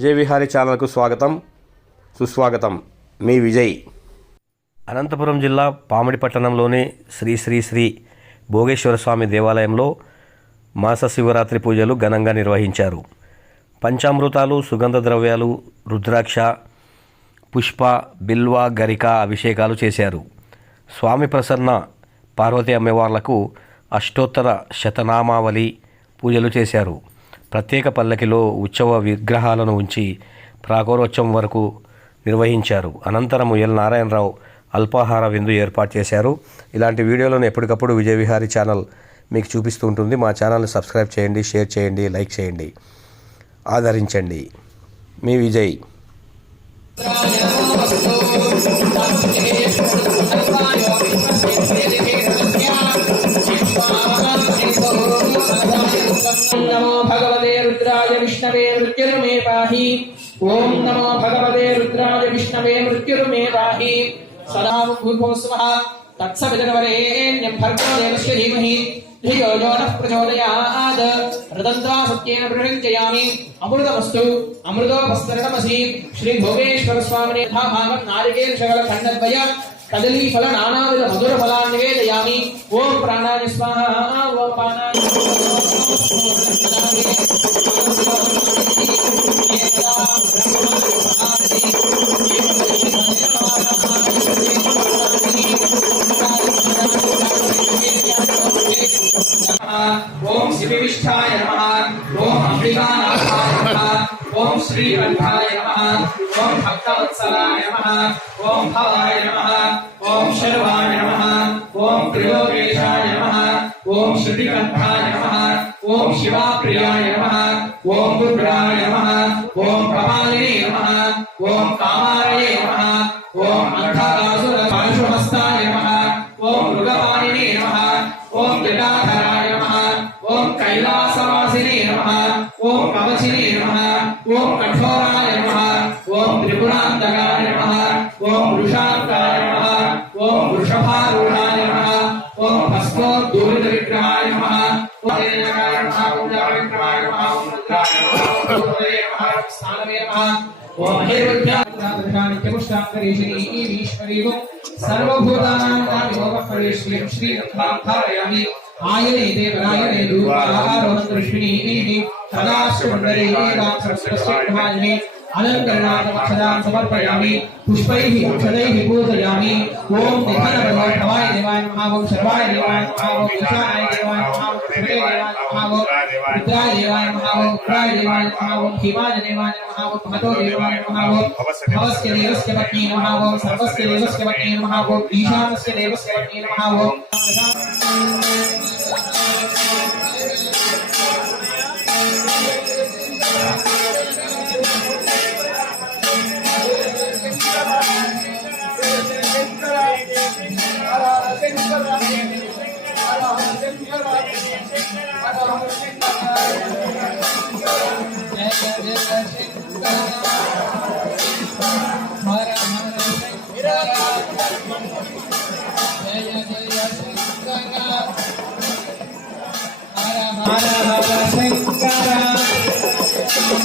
విజయ్ విహారీ ఛానల్కు స్వాగతం. సుస్వాగతం. మీ విజయ్. అనంతపురం జిల్లా పామిడి పట్టణంలోని శ్రీ శ్రీ శ్రీ భోగేశ్వర స్వామి దేవాలయంలో మాస శివరాత్రి పూజలు ఘనంగా నిర్వహించారు. పంచామృతాలు సుగంధ ద్రవ్యాలు రుద్రాక్ష పుష్ప బిల్వ గరిక అభిషేకాలు చేశారు. స్వామి ప్రసన్న పార్వతీ అమ్మవార్లకు అష్టోత్తర శతనామావళి పూజలు చేశారు. ప్రత్యేక పల్లకిలో ఉత్సవ విగ్రహాలను ఉంచి ప్రాకోరోత్సవం వరకు నిర్వహించారు. అనంతరం ఎల్. నారాయణరావు అల్పాహార విందు ఏర్పాటు చేశారు. ఇలాంటి వీడియోలను ఎప్పటికప్పుడు విజయవిహారి ఛానల్ మీకు చూపిస్తూ ఉంటుంది. మా ఛానల్ని సబ్స్క్రైబ్ చేయండి షేర్ చేయండి లైక్ చేయండి. ఆదరించండి. మీ విజయ్. विष्णवे मृत्युर्मे पाहि ॐ नमो भगवते रुद्राय विष्णवे मृत्युर्मे पाहि सदा भूर्भुवः स्वः तत्सवितरवरेण्यं भर्गो देवस्य धीमहि धियो यो नः प्रचोदयात् रदन्त्वा सत्येन प्रयुञ्जयामि अमृतमस्तु अमृतोपस्तरणमसि श्रीभुवनेश्वरस्वामिने यथा भागवत् नारिकेलशकलखण्डद्वय कदलीफल नानाविध मधुरफलान् निवेदयामि ॐ प्राणाय स्वाहा ओम शिवविष्ठाय नमः, ओम श्री नमः, ओम भक्तवत्सलाय शर्वाय नमः, ओम त्रिलोकेशाय नमः, ओम श्रुतिकंठाय नमः। ఓం శివాప్రియాయ నమ ఓం రుద్రాయ నమ ఓం ప్రమాలిని నమ ఓం కామాయ నమ ఓం అంధకాసుర పాశుహస్తాయ నమ ఓం మృగవాణిని నమ ఓం జటాధరాయ నమ ఓం కైలాసవాసిని నమ ఓం కవచిని నమ ఓం కఠోరాయ నమ ఓం త్రిపురాంతకాయ నమ ఓం వృషాంతాయ నమ ఓం వృషభారూఢాయ నమ ఓం భస్మోద్దూరిత విగ్రహాయ నమ ఓం జయకాయ నమ ఓం జావిగ్రహాయ నమ ఓం రుద్రాయ నమ ఓం భూతవే నమ ఓం స్థానవే నమ ఓం హేరుద్రాక్షరీశ్వరీం సర్వభూతానాం యోగపరేశ్వరీం శ్రీరంధారయామి ఆయనే దేవరాయనే రూపారోహం దృష్టిని సదాశ్రమండరే రాక్షసస్యమాయనే అలంకరణార్థమక్షదాన్ సమర్పయామి పుష్పైః అక్షदैः పూజయామి ఓం నిధనవయ భవాయ దేవాయ నమః ఓం శర్వాయ దేవాయ నమః ఓం ఈశానాయ దేవాయ నమః ఓం శివే దేవాయ నమః ఓం రుద్రాయ దేవాయ నమః ఓం ఉగ్రాయ దేవాయ నమః ఓం హిమాయ దేవాయ నమః ఓం మహతో దేవాయ నమః ఓం భవస్య దేవస్య పత్ని నమః ఓం సర్వస్య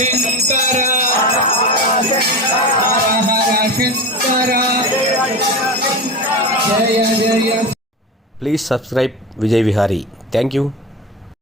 జయ శంకర హర హర శంకర జయ జయ please subscribe Vijay Vihari thank you